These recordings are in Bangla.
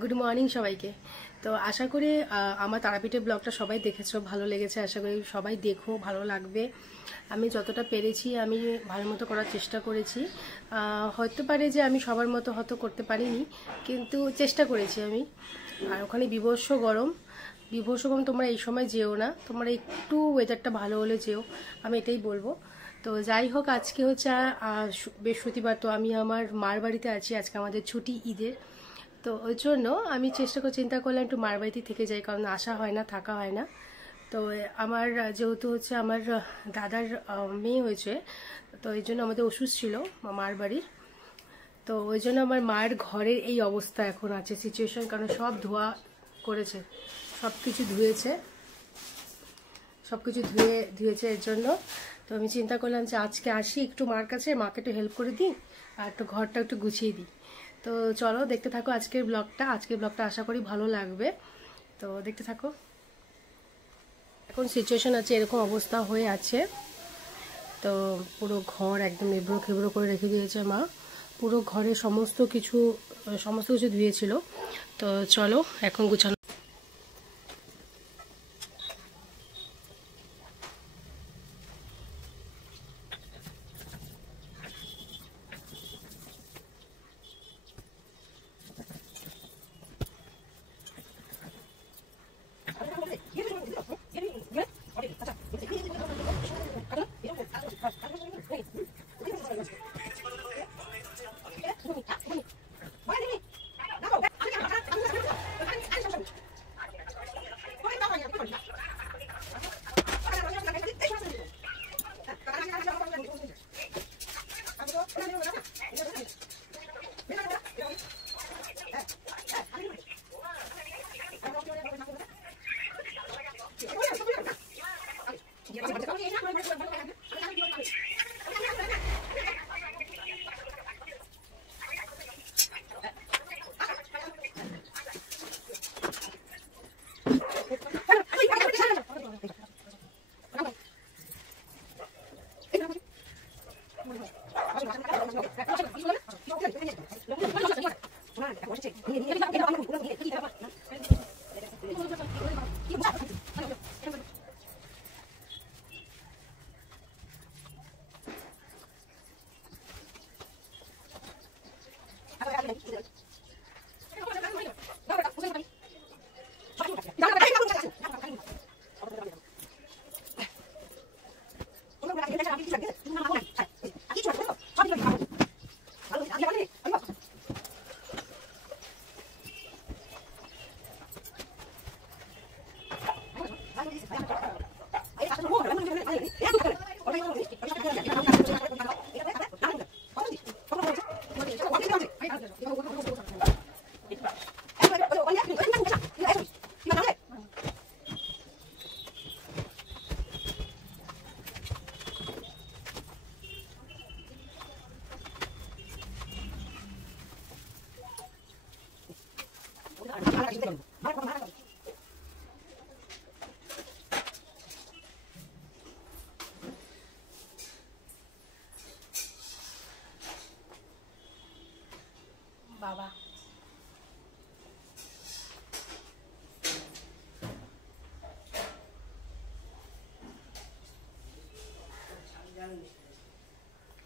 গুড মর্নিং সবাইকে। তো আশা করি আমার তারাপীঠের ব্লগটা সবাই দেখেছো, ভালো লেগেছে। আশা করি সবাই দেখো, ভালো লাগবে। আমি যতটা পেরেছি আমি ভালো মতো করার চেষ্টা করেছি। হতে পারে যে আমি সবার মতো হয়তো করতে পারিনি, কিন্তু চেষ্টা করেছি আমি। আর ওখানে বীভৎস গরম, তোমরা এই সময় যেও না, তোমরা একটু ওয়েদারটা ভালো হলে যেও, আমি এটাই বলবো। তো যাই হোক, আজকে হচ্ছে বৃহস্পতিবার, তো আমি আমার মার বাড়িতে আছি। আজকে আমাদের ছুটি ঈদের, তো ওই জন্য আমি চিন্তা করলাম একটু মার বাড়িতে থেকে যাই, কারণ আসা হয় না, থাকা হয় না। তো আমার যেহেতু হচ্ছে আমার দাদার মেয়ে হয়েছে, তো এই জন্য আমাদের ওষুধ ছিল মার বাড়ির। তো ওই জন্য আমার মায়ের ঘরের এই অবস্থা এখন আছে, সিচুয়েশন, কারণ সব ধোয়া করেছে, সব কিছু ধুয়েছে, ধুয়েছে এর জন্য। তো আমি চিন্তা করলাম যে আজকে আসি একটু মার কাছে, মাকে একটু হেল্প করে দিই আর একটু ঘরটা একটু গুছিয়ে দিই। তো চলো দেখতে থাকো আজকের ব্লগটা আশা করি ভালো লাগবে, তো দেখতে থাকো। এখন সিচুয়েশন আছে, এরকম অবস্থা হয়ে আছে। তো পুরো ঘর একদম এবড়ো খেবড়ো করে রেখে দিয়েছে মা, পুরো ঘরে সমস্ত কিছু ধুয়েছিল। তো চলো এখন গুছানো। বাবা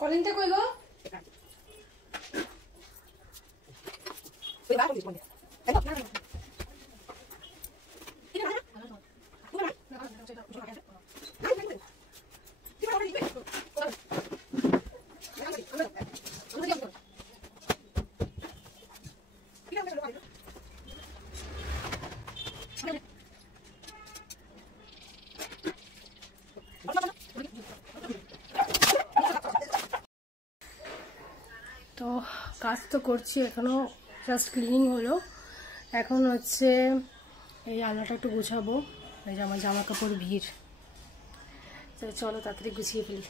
কলিনটা কই গো? তো কাজ তো করছি, এখনো জাস্ট ক্লিনিং হলো। এখন হচ্ছে এই আলনাটা একটু গুছাবো, এই যে আমার জামা কাপড় ভিড়। তো চলো তাড়াতাড়ি গুছিয়ে ফেলি।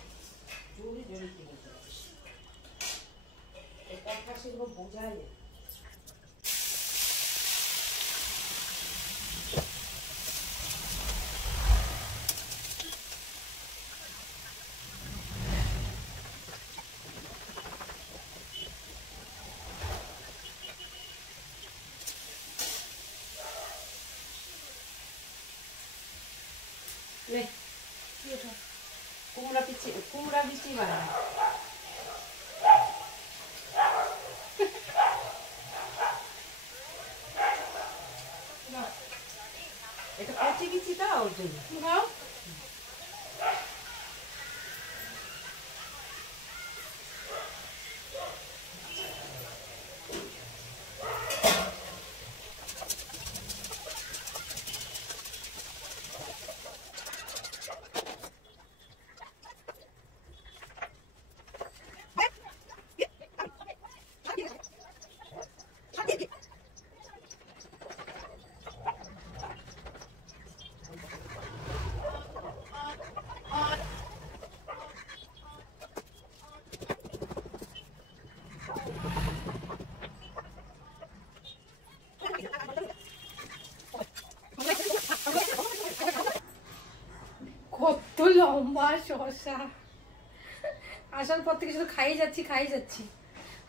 কুমড়া বিচি বানায়। এটা কচি বিচি তো ওর জন্য। কত লম্বা শসা, আসার পর থেকে শুধু খাই যাচ্ছি।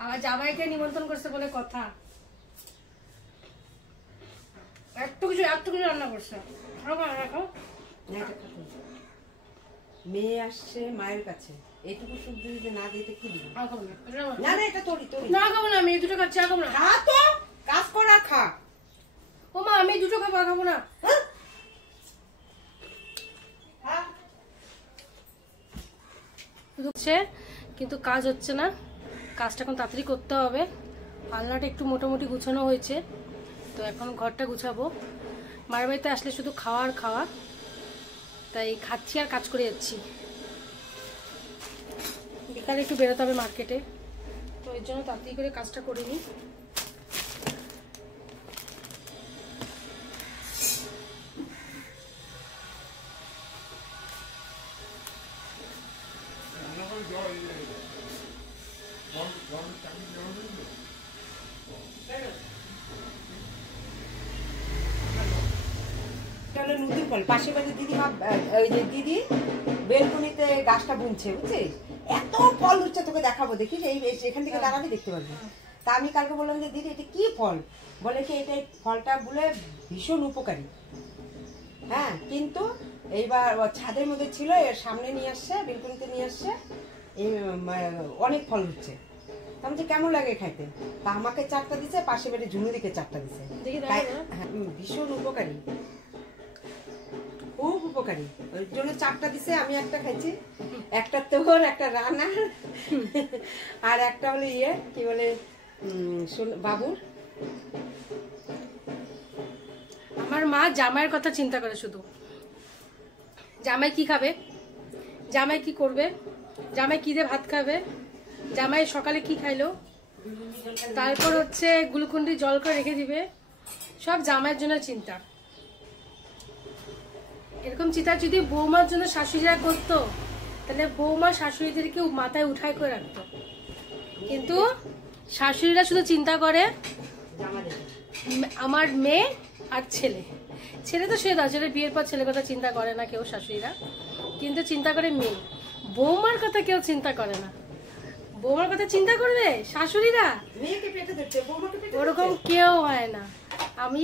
আবার জামাইকে নিমন্ত্রণ করছে বলে কথা, এত কিছু রান্না করছে। মেয়ে আসছে মায়ের কাছে, এইটুকু সবজি যদি না দিতে কি দিবি? না না, এটা তোরি তোরি। না খাবো না, আমি এই দুটো খাচ্ছি, খাবো না। খা তো, কাজ করা খা। ও মা, আমি দুটো খাবো, খাবো না। কিন্তু কাজ হচ্ছে না, কাজটা এখন তাড়াতাড়ি করতে হবে। আলনাটা একটু মোটামুটি গুছানো হয়েছে, তো এখন ঘরটা গুছাবো। মায়ের বাড়িতে আসলে শুধু খাওয়া, তাই খাচ্ছি আর কাজ করে যাচ্ছি। বিকালে একটু বেরোতে হবে মার্কেটে, তো এর জন্য তাড়াতাড়ি করে কাজটা করে নিই। নতুন ফল পাশের বাড়ির দিদি, ওই যে দিদি বেলকনিতে গাছটা বুনছে, বুঝছিস? এত ফল হচ্ছে, তোকে দেখাবো, দেখিস এই এখান থেকে দাঁড়াবি দেখতে পারবি। তা আমি কালকে বললাম যে দিদি এটা কি ফল, বলে কি এটা ফলটা বলে ভীষণ উপকারী। হ্যাঁ, কিন্তু এইবার ছাদের মধ্যে ছিল, এর সামনে নিয়ে আসছে, বেলকনিতে নিয়ে আসছে, এই অনেক ফল হচ্ছে। আমি যে কেমন লাগে খাইতে, তা আমাকে 4টা দিছে, পাশে বাড়ি ঝুনুদিকে 4টা দিছে। ভীষণ উপকারী, খুব উপকারী, ওই জন্য 4টা দিছে। আমি একটা খাইছি, একটা তোর, একটা রানার, আর একটা হলো কি বলে বাবুর। আমার মা জামাইয়ের কথা চিন্তা করে শুধু, জামাই কি খাবে, জামাই কি করবে, জামাই কি দিয়ে ভাত খাবে, জামাই সকালে কি খাইলো, তারপর হচ্ছে গ্লুকন্ডি জল করে রেখে দিবে, সব জামাইয়ের জন্য চিন্তা। এরকম চিন্তা যদি বৌমার জন্য শাশুড়িরা করতো, তাহলে বৌমা শাশুড়িদেরকে মাথায় উঠায় করে রাখতো। কিন্তু শাশুড়িরা শুধু চিন্তা করে আমার মেয়ে আর ছেলে তো সে দাও, ছেলে বিয়ের পর ছেলের কথা চিন্তা করে না কেউ শাশুড়িরা, কিন্তু চিন্তা করে মেয়ে। বৌমার কথা কেউ চিন্তা করে না। বৌমার কথা চিন্তা করবে শাশুড়িরা, ওরকম কেউ হয় না। আমি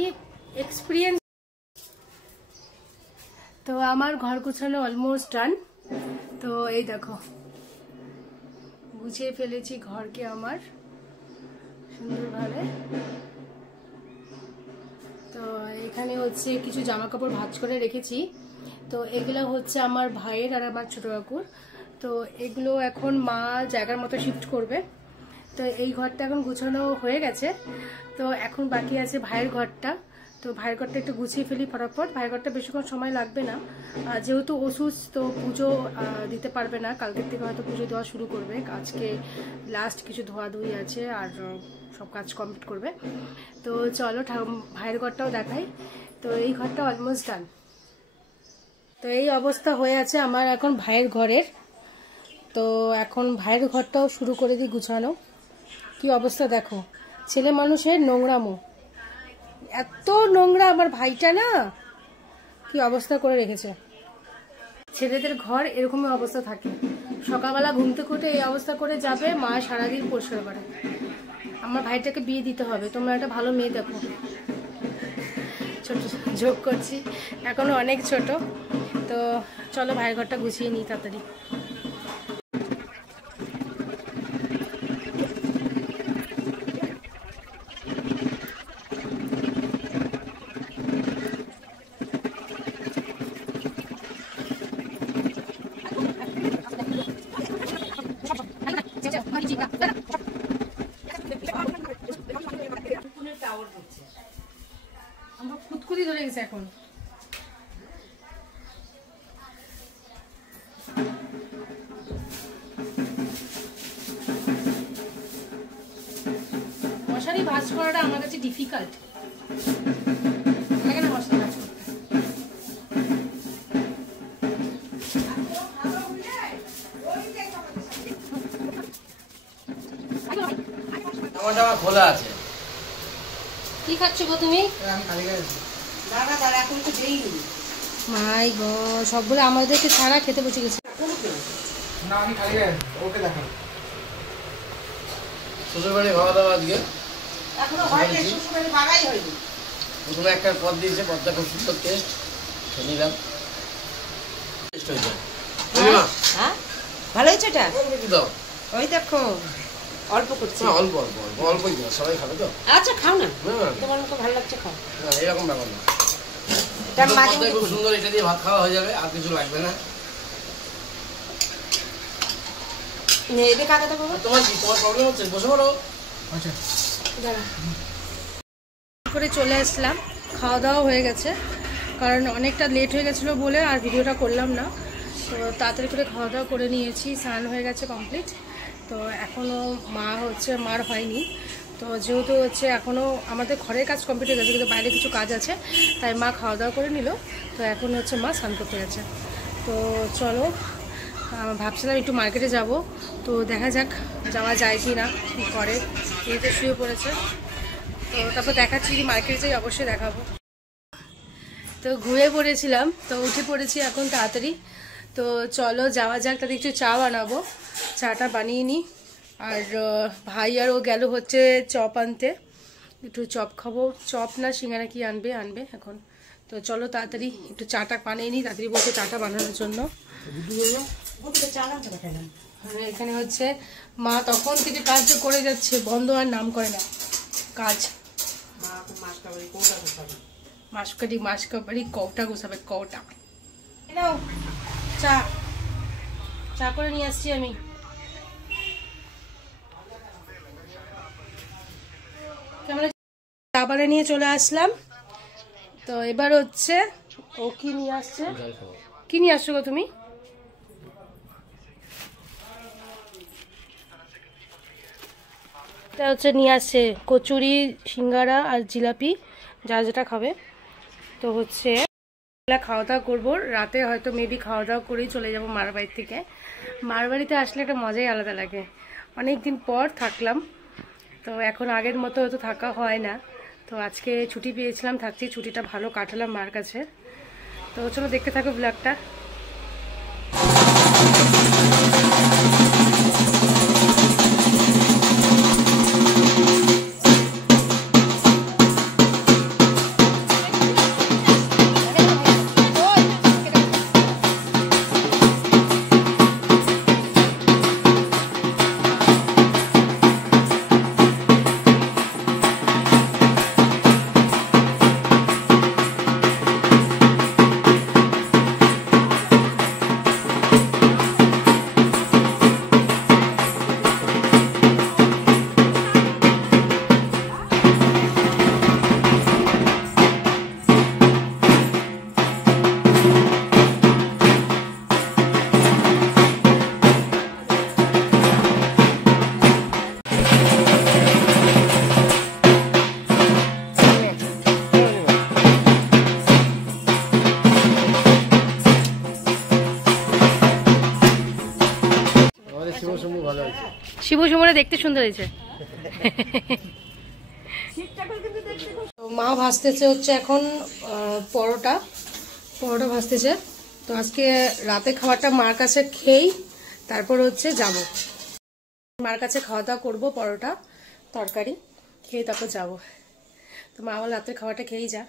এক্সপিরিয়েন্স। তো আমার ঘর গোছানো অলমোস্ট ডান। তো এই দেখো, গুছিয়ে ফেলেছি ঘরকে আমার সুন্দরভাবে। তো এখানে হচ্ছে কিছু জামা কাপড় ভাঁজ করে রেখেছি। তো এগুলো হচ্ছে আমার ভাইয়ের আর আমার ছোট কাকুর। তো এগুলো এখন মা জায়গার মতো শিফট করবে। তো এই ঘরটা এখন গুছানো হয়ে গেছে, তো এখন বাকি আছে ভাইয়ের ঘরটা। তো ভাইয়ের ঘরটা একটু গুছিয়ে ফেলি ফটাফট। ভাইয়ের ঘরটা বেশিক্ষণ সময় লাগবে না, যেহেতু অসুস্থ, পুজো দিতে পারবে না। কালকের থেকে হয়তো পুজো দেওয়া শুরু করবে। আজকে লাস্ট কিছু ধোয়াধুয়ি আছে, আর সব কাজ কমপ্লিট করবে। তো চলো ভাইয়ের ঘরটাও দেখাই। তো এই ঘরটা অলমোস্ট ডান। তো এই অবস্থা হয়ে আছে আমার এখন ভাইয়ের ঘরের। তো এখন ভাইয়ের ঘরটাও শুরু করে দিই গুছানো। কি অবস্থা দেখো, ছেলে মানুষের নোংরামো, এত নোংরা আমার ভাইটা না, কি অবস্থা করে রেখেছে। ছেলেদের ঘর এরকমই অবস্থা থাকে, সকালবেলা ঘুম থেকে উঠে এই অবস্থা করে যাবে, মা সারাদিন পরিষ্কার করে। আমার ভাইটাকে বিয়ে দিতে হবে, তোমরা একটা ভালো মেয়ে দেখো। ছোট যোগ করছি, এখনো অনেক ছোট। তো চলো ভাইয়ের ঘরটা গুছিয়ে নিই তাড়াতাড়ি। আমার খুঁতখুতি ধরে গেছে এখন। মশারি ভাঁজ করাটা আমার কাছে ডিফিকাল্ট লাগে না মশারি ভাঁজ করতে। খোলা আছে। কি খাচ্ছ গো তুমি? দাদা দাদা এখন তো দেইনি। মাই গড, সবগুলো আমাদেরকে ছাড়া খেতে বসে গেছে। না আমি খালি ওকে দেখাবো। শ্বশুর বাড়ি খাওয়া দাওয়া আজকে এখনো হয়নি, শ্বশুরবাড়ি বাড়াই হয়নি। প্রথমে একটা পদ দিয়েছে, পদটা খুব সুন্দর টেস্ট, খেয়ে নিলাম। টেস্ট হয়েছে। হ্যাঁ ভালো হয়েছে এটা? দাও ওই দেখো অল্প করছি। অল্প অল্প অল্প অল্পই দাও, সবাই খাবে তো। আচ্ছা খাও না, না না তোমার তো ভালো লাগছে খাও। না, এরকম ব্যাপার না। এটা মাঝে পদটা খুব সুন্দর, এটা দিয়ে ভাত খাওয়া হয়ে যাবে, আর কিছু লাগবে না। এদের কাকাটা বাবা তোমার কি তোমার প্রবলেম হচ্ছে? বসে পড়ো। আচ্ছা দাঁড়া করে চলে আসলাম, খাওয়া দাওয়া হয়ে গেছে, কারণ অনেকটা লেট হয়ে গেছিলো বলে আর ভিডিওটা করলাম না। তো তাড়াতাড়ি করে খাওয়া দাওয়া করে নিয়েছি, স্নান হয়ে গেছে কমপ্লিট। তো এখনও মার হয়নি, তো যেহেতু হচ্ছে এখনও আমাদের ঘরের কাজ কমপ্লিট হয়ে গেছে, কিন্তু বাইরে কিছু কাজ আছে, তাই মা খাওয়া দাওয়া করে নিল। তো এখন হচ্ছে মা স্নান করতে গেছে। তো চলো, ভাবছিলাম একটু মার্কেটে যাব, তো দেখা যাক যাওয়া যায় কি না, কী করে। এই তো শুয়ে পড়েছে, তো তারপর দেখাচ্ছি, যদি মার্কেটে যাই অবশ্যই দেখাবো। তো ঘুমিয়ে পড়েছিলাম, তো উঠে পড়েছি এখন তাড়াতাড়ি। তো চলো যাওয়া যাক, তাদের একটু চা বানাবো, চাটা বানিয়ে নিই। আর ভাই আর ও গেল হচ্ছে চপ আনতে, একটু চপ খাবো। চপ না সিঙ্গারা কি আনবে এখন। তো চলো তাড়াতাড়ি একটু চাটা বানিয়ে নিই, তাড়াতাড়ি বলতে চাটা বানানোর জন্য। এখানে হচ্ছে মা তখন থেকে কাজ করে যাচ্ছে, বন্ধ আর নাম করে না কাজ। মাসকাবাড়ি কৌটা গোছাবে, কৌটা। চা চা করে নিয়ে আসছি আমি। চা বানিয়ে নিয়ে চলে আসলাম। তো এবার হচ্ছে ও কি নিয়ে আসছে, কি নিয়ে আসছো গো তুমি? তা হচ্ছে নিয়ে আসছে কচুরি, সিঙ্গারা আর জিলাপি, যার যেটা খাবে। তো হচ্ছে খাওয়া দাওয়া করবো, রাতে হয়তো মেবি খাওয়া দাওয়া করেই চলে যাবো মার বাড়ি থেকে। মার বাড়িতে আসলে একটা মজাই আলাদা লাগে, অনেক দিন পর থাকলাম, তো এখন আগের মতো হয়তো থাকা হয় না। তো আজকে ছুটি পেয়েছিলাম, থাকছি, ছুটিটা ভালো কাটালাম মার কাছে। তো চলো দেখতে থাকো ব্লগটা। শিব সময় দেখতে সুন্দর হয়েছে। মা ভাজতেছে হচ্ছে এখন পরোটা ভাজতেছে। তো আজকে রাতে খাবারটা মার কাছে খেয়েই তারপর হচ্ছে যাব, মার কাছে খাওয়া দাওয়া করবো, পরোটা তরকারি খেয়ে তারপর যাব। তো মা আমার রাতের খাবারটা খেয়েই যা।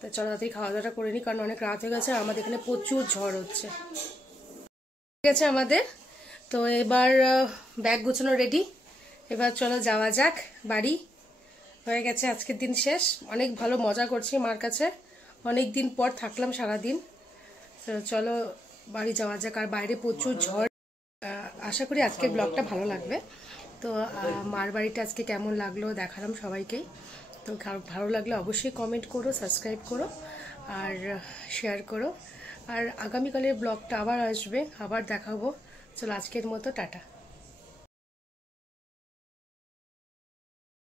তো তো চলো তাড়াতাড়ি খাওয়া দাওয়াটা করে নিই, কারণ অনেক রাত হয়ে গেছে, আমাদের এখানে প্রচুর ঝড় হচ্ছে। ঠিক আছে আমাদের, তো এবার ব্যাগ গুছানো রেডি, এবার চলো যাওয়া যাক বাড়ি। হয়ে গেছে আজকের দিন শেষ, অনেক ভালো মজা করছি মার কাছে, অনেক দিন পর থাকলাম সারাদিন। তো চলো বাড়ি যাওয়া যাক, আর বাইরে প্রচুর ঝড়। আশা করি আজকের ব্লগটা ভালো লাগবে। তো মার বাড়িটা আজকে কেমন লাগলো দেখালাম সবাইকেই। তো ভালো লাগলে অবশ্যই কমেন্ট করো, সাবস্ক্রাইব করো আর শেয়ার করো। আর আগামীকালের ব্লগটা আবার আসবে, আবার দেখাবো। চলো আজকের মতো টাটা।